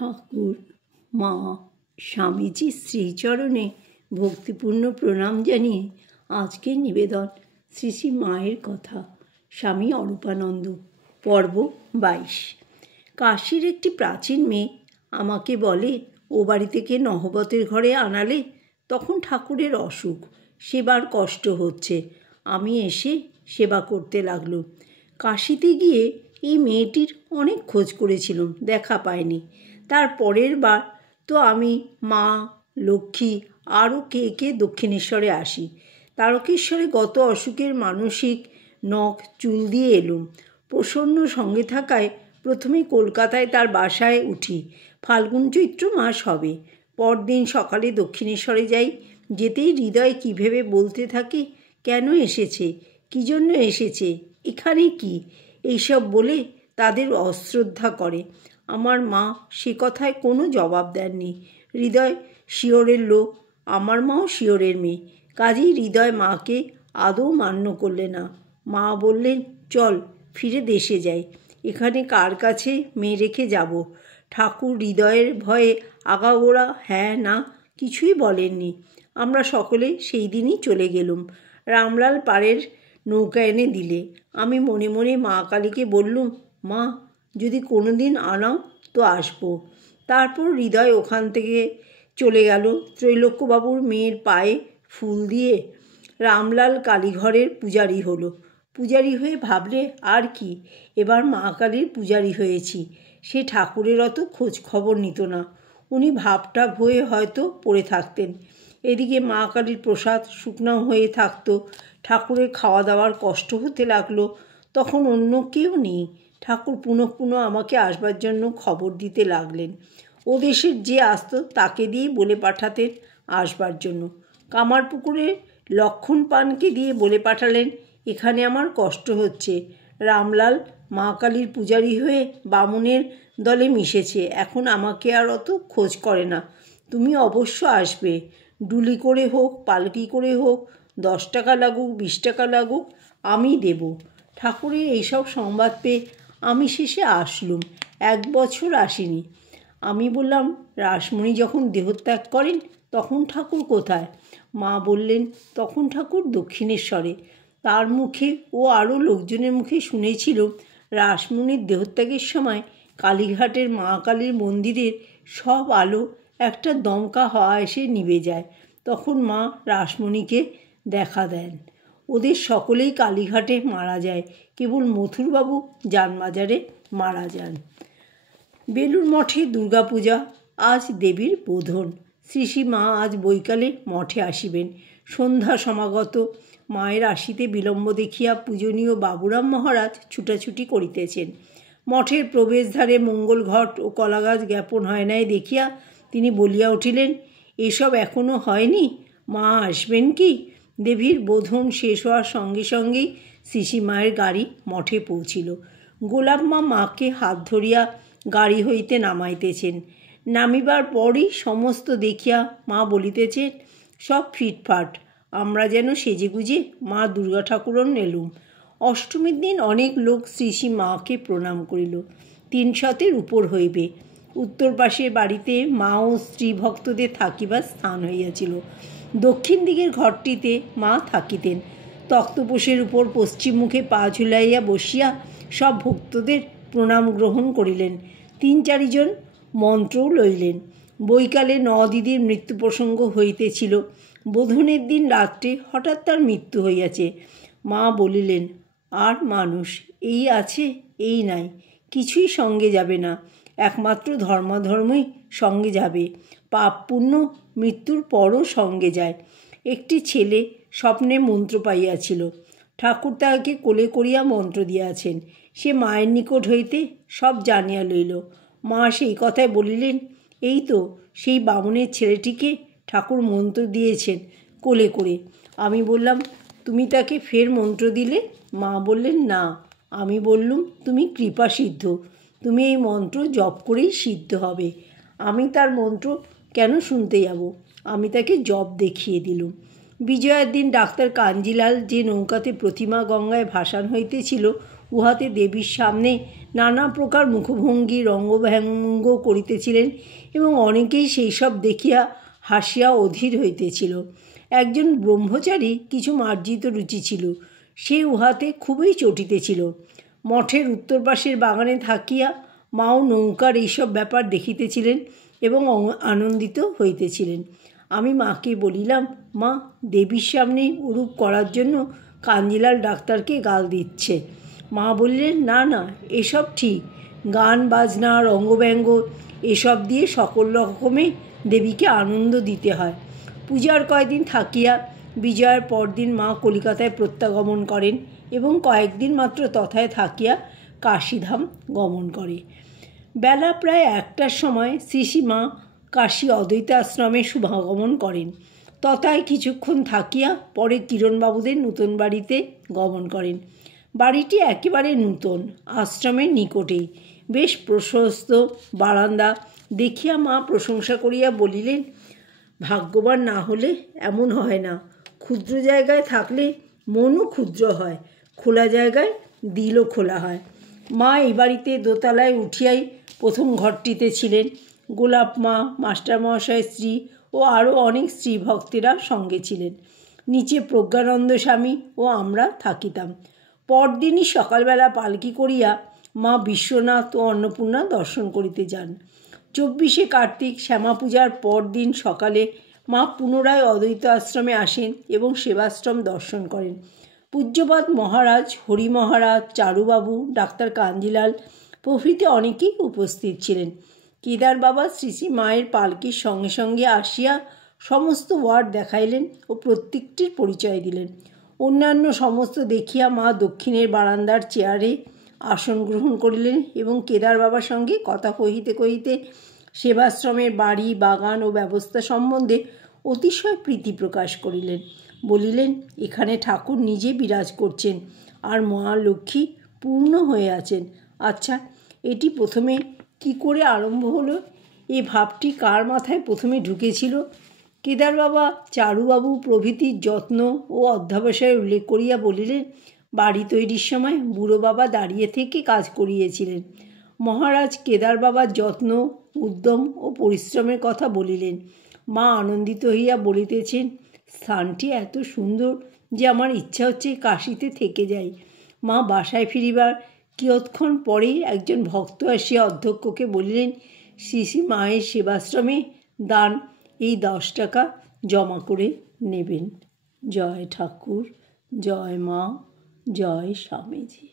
ঠাকুর, মা, স্বামীজির শ্রীচরণে ভক্তিপূর্ণ প্রণাম জানিয়ে আজকের নিবেদন শ্রী শ্রী মায়ের কথা। স্বামী অরূপানন্দ, পর্ব 22। কাশীর একটি প্রাচীন মেয়ে আমাকে বলে, ও বাড়ি থেকে নহবতের ঘরে আনালে তখন ঠাকুরের অসুখ, সেবার কষ্ট হচ্ছে। আমি এসে সেবা করতে লাগলো। কাশীতে গিয়ে এই মেয়েটির অনেক খোঁজ করেছিলাম, দেখা পাইনি। তার পরের বার তো আমি, মা, লক্ষ্মী আরও কে দক্ষিণেশ্বরে আসি। তারকেশ্বরে গত অসুখের মানসিক নখ চুল দিয়ে এলুম। প্রসন্ন সঙ্গে থাকায় প্রথমে কলকাতায় তার বাসায় উঠি। ফাল্গুন চৈত্র মাস হবে। পরদিন সকালে দক্ষিণেশ্বরে যাই। যেতেই হৃদয় কী ভেবে বলতে থাকে, কেন এসেছে, কী জন্য এসেছে, এখানে কি, এইসব বলে তাদের অশ্রদ্ধা করে। আমার মা সে কথায় কোনো জবাব দেননি। হৃদয় শিয়রের লোক, আমার মাও শিয়রের মেয়ে, কাজেই হৃদয় মাকে আদৌ মান্য করলে না। মা বললেন, চল ফিরে দেশে যাই, এখানে কার কাছে মেয়ে রেখে যাব। ঠাকুর হৃদয়ের ভয়ে আগাগোড়া হ্যাঁ না কিছুই বলেননি। আমরা সকলে সেই দিনই চলে গেলুম। রামলাল পাড়ের নৌকা এনে দিলে। আমি মনে মনে মা কালীকে বললুম, মা, যদি কোনো দিন আনাও তো আসবো। তারপর হৃদয় ওখান থেকে চলে গেল। ত্রৈলোক্যবাবুর মেয়ের পায়ে ফুল দিয়ে রামলাল কালীঘরের পূজারি হলো। পূজারি হয়ে ভাবলে আর কি, এবার মা কালীর পূজারি হয়েছি। সে ঠাকুরের অত খোঁজ খবর নিত না। উনি ভাবটা হয়ে হয়তো পড়ে থাকতেন। এদিকে মা কালীর প্রসাদ শুকনো হয়ে থাকতো। ঠাকুরের খাওয়া দাওয়ার কষ্ট হতে লাগলো। তখন অন্য কেউ নেই। ঠাকুর পুনঃ আমাকে আসবার জন্য খবর দিতে লাগলেন। ও দেশের যে আসতো তাকে দিয়েই বলে পাঠাতেন আসবার জন্য। কামারপুকুরের লক্ষণ পানকে দিয়ে বলে পাঠালেন, এখানে আমার কষ্ট হচ্ছে। রামলাল মা কালীর পূজারি হয়ে বামুনের দলে মিশেছে, এখন আমাকে আর অত খোঁজ করে না। তুমি অবশ্য আসবে, ডুলি করে হোক, পালকি করে হোক, 10 টাকা লাগুক, 20 টাকা লাগুক, আমি দেব। ঠাকুরের এইসব সংবাদ পেয়ে আমি শেষে আসলুম। 1 বছর আসিনি। আমি বললাম, রাসমণি যখন দেহত্যাগ করেন তখন ঠাকুর কোথায়? মা বললেন, তখন ঠাকুর দক্ষিণেশ্বরে। তার মুখে ও আরও লোকজনের মুখে শুনেছিল, রাসমণির দেহত্যাগের সময় কালীঘাটের মা কালীর মন্দিরের সব আলো একটা দমকা হাওয়া এসে নিভে যায়। তখন মা রাসমণিকে দেখা দেন। ওদের সকলেই কালীঘাটে মারা যায়, কেবল মথুরবাবু জানবাজারে মারা যান। বেলুর মঠে দুর্গাপূজা, আজ দেবীর বোধন। শ্রী শ্রী মা আজ বৈকালে মঠে আসিবেন। সন্ধ্যা সমাগত। মায়ের আসিতে বিলম্ব দেখিয়া পূজনীয় বাবুরাম মহারাজ ছুটাছুটি করিতেছেন। মঠের প্রবেশদ্বারে মঙ্গল ঘট ও কলাগাছ জ্ঞাপন হয় নাই দেখিয়া তিনি বলিয়া উঠিলেন, এসব এখনও হয়নি, মা আসবেন কি? দেবীর বোধন শেষ হওয়ার সঙ্গে সঙ্গেই শ্রী শ্রী মায়ের গাড়ি মঠে পৌঁছিল। গোলাপ মা মাকে হাত ধরিয়া গাড়ি হইতে নামাইতেছেন। নামিবার পরই সমস্ত দেখিয়া মা বলিতেছেন, সব ফিটফাট, আমরা যেন সেজেগুজে মা দুর্গা ঠাকুরন এলুম। অষ্টমীর দিন অনেক লোক শ্রী শ্রী মাকে প্রণাম করিল। 300-এর উপর হইবে। উত্তর পাশের বাড়িতে মা ও স্ত্রী ভক্তদের থাকিবার স্থান হইয়াছিল। দক্ষিণ দিকের ঘরটিতে মা থাকিতেন। তক্তপোষের উপর পশ্চিম মুখে পা ঝুলাইয়া বসিয়া সব ভক্তদের প্রণাম গ্রহণ করিলেন। 3-4 জন মন্ত্রও লইলেন। বৈকালে নদিদির মৃত্যু প্রসঙ্গ হইতেছিল। বোধনের দিন রাত্রে হঠাৎ তার মৃত্যু হইয়াছে। মা বলিলেন, আর মানুষ এই আছে, এই নাই, কিছুই সঙ্গে যাবে না, একমাত্র ধর্মাধর্মই সঙ্গে যাবে। পাপ পুণ্য মৃত্যুর পরও সঙ্গে যায়। একটি ছেলে স্বপ্নে মন্ত্র পাইয়াছিল। ঠাকুর তাহাকে কোলে করিয়া মন্ত্র দিয়াছেন। সে মায়ের নিকট হইতে সব জানিয়া লইল। মা সেই কথায় বলিলেন, এই তো সেই বামুনের ছেলেটিকে ঠাকুর মন্ত্র দিয়েছেন কোলে করে। আমি বললাম, তুমি তাকে ফের মন্ত্র দিলে? মা বললেন, না। আমি বললুম, তুমি কৃপা সিদ্ধ, তুমি এই মন্ত্র জপ করেই সিদ্ধ হবে। আমি তার মন্ত্র কেন শুনতে যাব? আমি তাকে জপ দেখিয়ে দিলুম। বিজয়ার দিন ডাক্তার কাঞ্জিলাল যে নৌকাতে প্রতিমা গঙ্গায় ভাসান হইতেছিল, উহাতে দেবীর সামনে নানা প্রকার মুখভঙ্গি রঙ্গভঙ্গ করিতেছিলেন এবং অনেকেই সেই সব দেখিয়া হাসিয়া অধীর হইতেছিল। একজন ব্রহ্মচারী কিছু মার্জিত রুচি ছিল, সে উহাতে খুবই চটিতেছিল। মঠের উত্তর পাশের বাগানে থাকিয়া মাও নৌকার এইসব ব্যাপার দেখিতেছিলেন এবং আনন্দিত হইতেছিলেন। আমি মাকে বলিলাম, মা, দেবীর সামনে ওরূপ করার জন্য কাঞ্জিলাল ডাক্তারকে গাল দিচ্ছে। মা বললেন, না না, এসব ঠিক, গান বাজনা রঙ্গব্যঙ্গ এসব দিয়ে সকল রকমে দেবীকে আনন্দ দিতে হয়। পূজার কয়েকদিন থাকিয়া বিজয়ার পরদিন মা কলিকাতায় প্রত্যাগমন করেন এবং কয়েকদিন মাত্র তথায় থাকিয়া কাশীধাম গমন করে। বেলা প্রায় 1টার সময় শ্রী মা কাশী অদ্বৈত আশ্রমে শুভাগমন করেন। তথায় কিছুক্ষণ থাকিয়া পরে কিরণবাবুদের নূতন বাড়িতে গমন করেন। বাড়িটি একেবারে নূতন, আশ্রমের নিকটেই, বেশ প্রশস্ত বারান্দা দেখিয়া মা প্রশংসা করিয়া বলিলেন, ভাগ্যবান না হলে এমন হয় না। ক্ষুদ্র জায়গায় থাকলে মনও ক্ষুদ্র হয়, খোলা জায়গায় দিলও খোলা হয়। মা এই বাড়িতে দোতলায় উঠিয়াই প্রথম ঘরটিতে ছিলেন। গোলাপ মা, মাস্টারমহাশয়ের স্ত্রী ও আরও অনেক স্ত্রী ভক্তেরা সঙ্গে ছিলেন। নিচে প্রজ্ঞানন্দ স্বামী ও আমরা থাকিতাম। পরদিনই সকালবেলা পালকি করিয়া মা বিশ্বনাথ ও অন্নপূর্ণা দর্শন করিতে যান। 24শে কার্তিক শ্যামা পূজার পরদিন সকালে মা পুনরায় অদ্বৈত আশ্রমে আসেন এবং সেবাশ্রম দর্শন করেন। পূজ্যপাদ মহারাজ, হরি মহারাজ, চারুবাবু, ডাক্তার কাঞ্জিলাল প্রভৃতি অনেকেই উপস্থিত ছিলেন। কেদার বাবা শ্রী মায়ের পালকির সঙ্গে সঙ্গে আসিয়া সমস্ত ওয়ার্ড দেখাইলেন ও প্রত্যেকটির পরিচয় দিলেন। অন্যান্য সমস্ত দেখিয়া মা দক্ষিণের বারান্দার চেয়ারে আসন গ্রহণ করিলেন এবং কেদার বাবার সঙ্গে কথা কহিতে কহিতে সেবাশ্রমের বাড়ি, বাগান ও ব্যবস্থা সম্বন্ধে অতিশয় প্রীতি প্রকাশ করিলেন। বলিলেন, এখানে ঠাকুর নিজে বিরাজ করছেন আর মহালক্ষ্মী পূর্ণ হয়ে আছেন। আচ্ছা, এটি প্রথমে কি করে আরম্ভ হলো? এ ভাবটি কার মাথায় প্রথমে ঢুকেছিল? কেদার বাবা, চারুবাবু প্রভৃতির যত্ন ও অধ্যাবসায় উল্লেখ করিয়া বলিলেন, বাড়ি তৈরির সময় বুড়ো বাবা দাঁড়িয়ে থেকে কাজ করিয়েছিলেন। মহারাজ কেদার বাবার যত্ন, উদ্যম ও পরিশ্রমের কথা বলিলেন। মা আনন্দিত হইয়া বলিতেছেন, স্থানটি এত সুন্দর যে আমার ইচ্ছা হচ্ছে কাশীতে থেকে যাই। মা বাসায় ফিরিবার কিয়ৎক্ষণ পরেই একজন ভক্ত আসিয়া অধ্যক্ষকে বলিলেন, শ্রী মায়ের সেবাশ্রমে দান এই 10 টাকা জমা করে নেবেন। জয় ঠাকুর, জয় মা, জয় স্বামীজি।